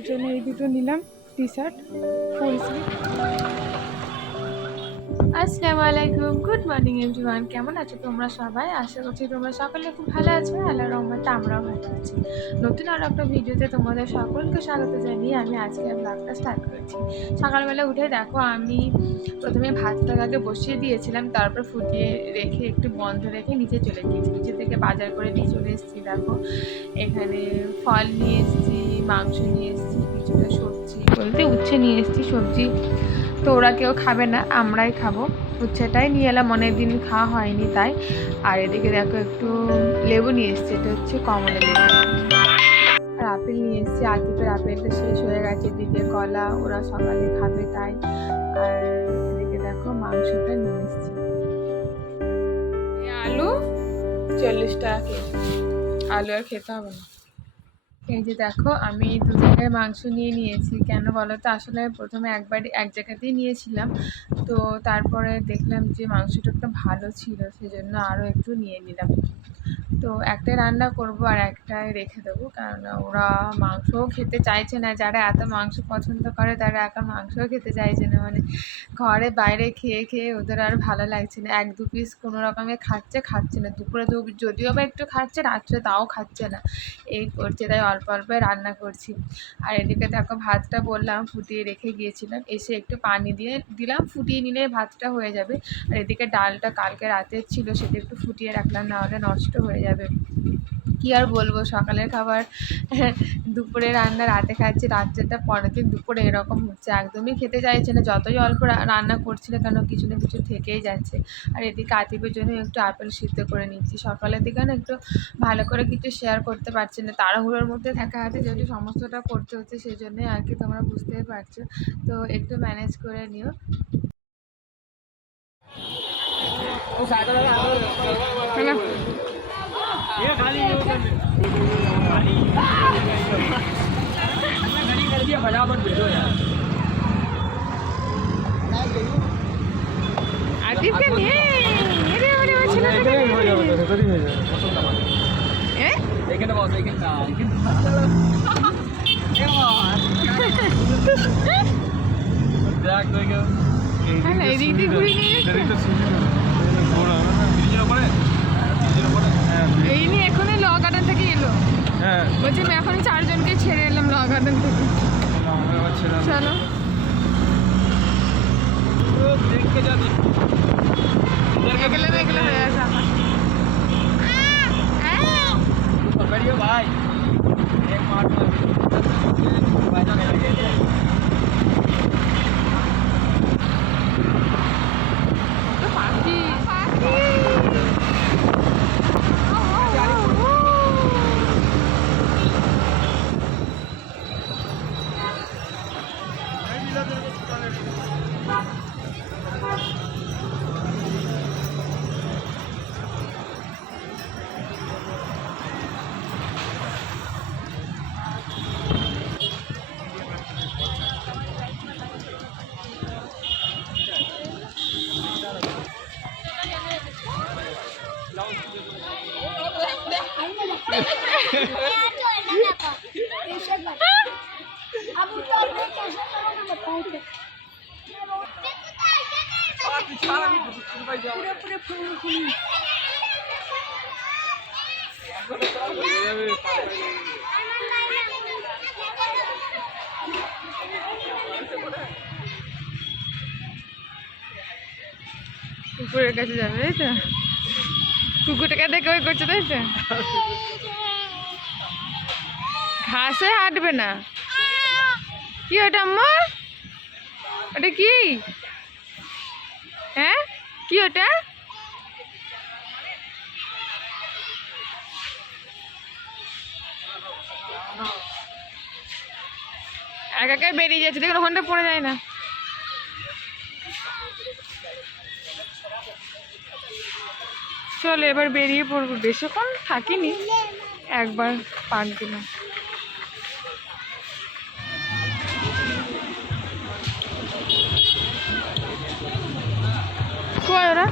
সকালের জন্য এই দুটো নিলাম, টি শার্ট ফুল স্লিভ। আসসালামু আলাইকুম, গুড মর্নিং এভরিওয়ান। কেমন আছো তোমরা সবাই? আশা করছি তোমরা সকলে খুব ভালো আছো। আল্লাহর রহমতে আমরাও ভালো আছি। নতুন আর একটা ভিডিওতে তোমাদের সকলকে স্বাগত জানিয়ে আমি আজকে ব্লগটা স্টার্ট করেছি। সকালবেলা উঠে দেখো আমি প্রথমে ভাতটা আগে বসিয়ে দিয়েছিলাম, তারপর ফুটিয়ে রেখে একটু বন্ধ রেখে নিচে চলে গিয়েছি। নিচে থেকে বাজার করে নিয়ে চলে এসেছি। দেখো এখানে ফল নিয়ে এসেছি, মাংস নিয়ে এসেছি, কিছুটা সবজি বলতে উচ্ছে নিয়ে এসেছি। সবজি তো ওরা কেউ খাবে না, আমরাই খাবো। উচ্ছেটাই নিয়ে এলাম, অনেক দিন খাওয়া হয়নি তাই। আর এদিকে দেখো একটু লেবু নিয়ে এসেছি, এটা হচ্ছে কমলা লেবু। আর আপেল নিয়ে এসেছি, আতিপের আপেলটা শেষ হয়ে গেছে। এদিকে কলা ওরা সকালে খাবে তাই। আর এদিকে দেখো মাংসটা নিয়ে এসেছি। আলু 40 টাকা কেজি, আলু আর খেতে হবে না। এই যে দেখো আমি 2 জায়গায় মাংস নিয়ে নিয়েছি। কেন বলো তো, আসলে প্রথমে একবার এক জায়গাতেই নিয়েছিলাম, তো তারপরে দেখলাম যে মাংসটা একটু ভালো ছিল, সেজন্য আরও একটু নিয়ে নিলাম। তো একটাই রান্না করব আর একটাই রেখে দেবো, কারণ ওরা মাংসও খেতে চাইছে না। যারা এত মাংস পছন্দ করে তারা এখন মাংসও খেতে চাইছে না। মানে ঘরে বাইরে খেয়ে খেয়ে ওদের আর ভালো লাগছে না। 1-2 পিস কোনো রকমে খাচ্ছে না। দুপুরে যদিও বা একটু খাচ্ছে, রাত্রে তাও খাচ্ছে না, এই করছে। তাই অল্প অল্পই রান্না করছি। আর এদিকে দেখো ভাতটা বললাম ফুটিয়ে রেখে গিয়েছিলাম, এসে একটু পানি দিয়ে দিলাম, ফুটিয়ে নিলে ভাতটা হয়ে যাবে। আর এদিকে ডালটা কালকে রাতের ছিল, সেটা একটু ফুটিয়ে রাখলাম, না হলে নষ্ট হয়ে যাবে। কি আর বলবো, সকালের খাবার দুপুরে রান্না রাতে খাচ্ছি, রাত্রেটা পরের দিন দুপুরে এরকম হচ্ছে। একদমই খেতে চাইছে না, যতই অল্প রান্না করছি না কেন কিছু না কিছু থেকেই যাচ্ছে। আর এদিকে আতিফের জন্য একটু আপেল সিদ্ধ করে নিচ্ছি। সকালের দিকে না একটু ভালো করে কিছু শেয়ার করতে পারছি না, তাড়াহুড়োর মধ্যে থাকা হাতে যদি সমস্তটা করতে হচ্ছে, সেই জন্যই আর কি, তোমরা বুঝতেই পারছো। তো একটু ম্যানেজ করে নিও। আতিফকে নিয়ে এদিক দিয়ে ঘুরে নিয়ে এই নিয়ে এখনই ল গার্ডেন থেকে এলো। বলছি আমি এখন 4 জনকে ছেড়ে এলাম ল গার্ডেন থেকে। চলো এগুলো হয়ে আছে আমার ভাই। কুকুরের কাছে যাবে, তাই তো? কুকুরটাকে দেখে ওই করছে, তাই তো? ঘাসে হাঁটবে না। কি ওটা আম্মা? ওটা কি? হ্যাঁ কি ওটা? একা বেরিয়ে যাচ্ছে, দেখুন ওখানটা পড়ে যায় না। চলো এবার বেরিয়ে পড়বো, বেশিক্ষণ থাকিনি, একবার পাক দিলাম। কই ওরা?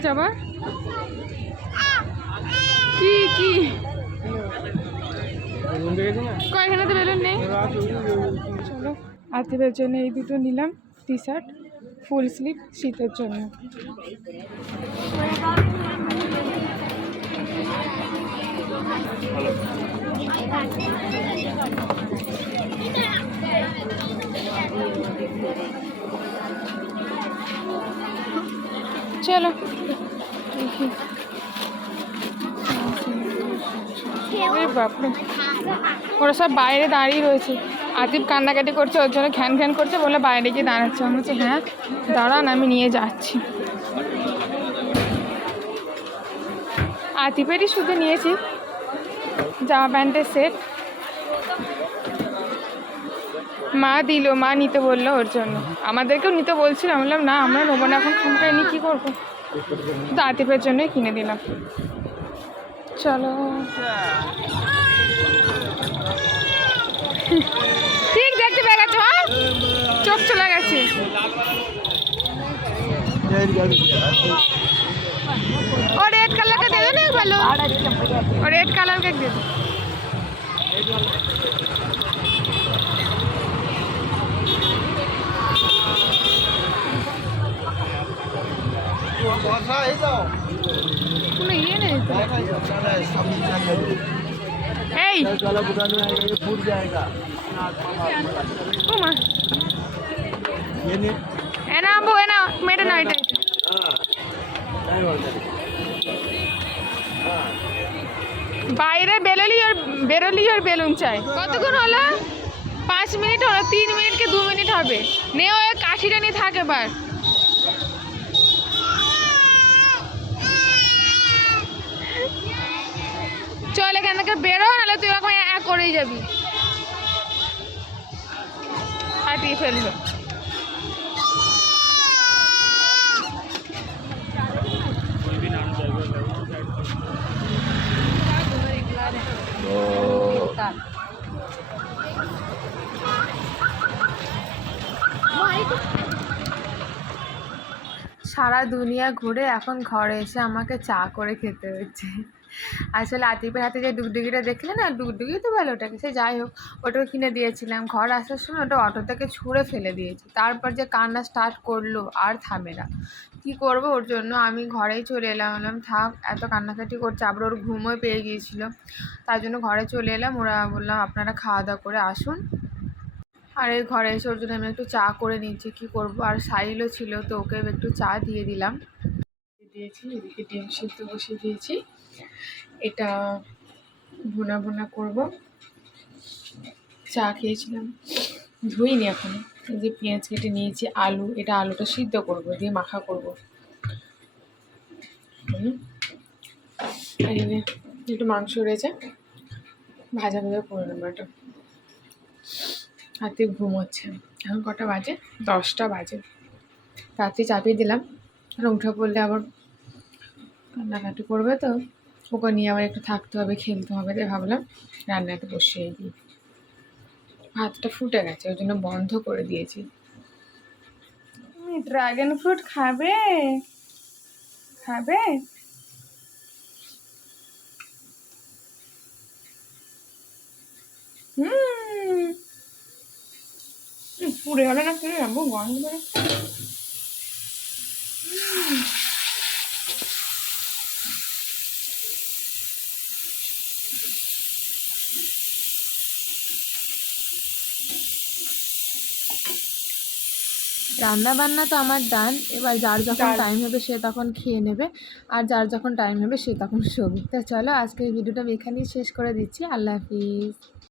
নিয়েছে আবার কি কি এখানে তো বেলুন নেই। চলো আতিফের জন্য এই দুটো নিলাম, টি শার্ট ফুল স্লিভ শীতের জন্য। চলো বাপরে, ওরা সব বাইরে দাঁড়িয়ে রয়েছে। আতিফ কান্নাকাটি করছে, ওর জন্য ঘ্যান ঘ্যান করছে বলে বাইরে গিয়ে দাঁড়াচ্ছে। আমি বলছি হ্যাঁ দাঁড়ান আমি নিয়ে যাচ্ছি। আতিফেরই শুধু নিয়েছি জামা প্যান্টের সেট, মা দিল, মা নিতে বললো ওর জন্য। আমাদেরকেও নিতে বলছিলাম, বললাম না আমরা নেবো না এখন, খামখাই নিয়ে কী করবো, তো আতিফের জন্যই কিনে দিলাম। চলো ঠিক দেখতে পেয়ে গেছো, হ্যাঁ চোখ চলে গেছে। ও রেড কালার का दे दो ना ভালো, ও রেড কালার का दे दो। কোনো ইয়ে নেই এই এনা আম্বু এনা মেটে না এটা বাইরে বেরোলি আর বেলুন চাই। কতক্ষণ হলো? 5 মিনিট হলো, 3 মিনিট কি 2 মিনিট হবে। নে ওই কাঠিটা নিয়ে থাক এবার। চল এখান থেকে বেরো, নাহলে তুই এরকম করেই যাবি, হাঁটিয়ে ফেলবে। সারা দুনিয়া ঘুরে এখন ঘরে এসে আমাকে চা করে খেতে হচ্ছে। আসলে আতিফের হাতে যে ডুগডুগিটা দেখলে না, ডুগডুগি তো ভালো, ওটাকে সে যাই হোক ওটাও কিনে দিয়েছিলাম। ঘর আসার সময় ওটা অটো থেকে ছুঁড়ে ফেলে দিয়েছি, তারপর যে কান্না স্টার্ট করলো আর থামে না। কী করবো, ওর জন্য আমি ঘরেই চলে এলাম, বললাম থাক এত কান্নাকাটি করছে, আবার ওর ঘুমও পেয়ে গিয়েছিলো, তার জন্য ঘরে চলে এলাম। ওরা বললাম আপনারা খাওয়া দাওয়া করে আসুন। আর এই ঘরে এসে ওর জন্য আমি একটু চা করে নিচ্ছি, কী করবো। আর সাইলও ছিল, তো ওকে একটু চা দিয়ে দিলাম। দিয়েছি এদিকে ডিম সিদ্ধ বসিয়ে দিয়েছি, এটা ভুনা ভুনা করবো। চা খেয়েছিলাম, ধুইনি এখনো। এই যে পেঁয়াজ কেটে নিয়েছি, আলু, এটা আলুটা সিদ্ধ করব, দিয়ে মাখা করব। আর একটু মাংস রয়েছে, ভাজা ভাজা করে নেবো এটা। হাতে ঘুমোচ্ছে, এখন কটা বাজে? 10টা বাজে। রাত্রি চাপিয়ে দিলাম, আর উঠে পড়লে আবার কান্নাকাটি করবে, তো ওকে নিয়ে আবার একটু থাকতে হবে, খেলতে হবে, তাই ভাবলাম রান্নাটা বসিয়ে দিই। ভাতটা ফুটে গেছে, ওই জন্য বন্ধ করে দিয়েছি। ড্রাগন ফ্রুট খাবে? খাবে? পুড়ে গেলে না ফিরে যাবো, গন্ধ করে। রান্না বান্না তো আমার ডান, এবার যার যখন টাইম হবে সে তখন খেয়ে নেবে, আর যার যখন টাইম হবে সে তখন শোবে। তো চলো আজকের ভিডিওটা আমি এখানেই শেষ করে দিচ্ছি। আল্লাহ হাফিজ।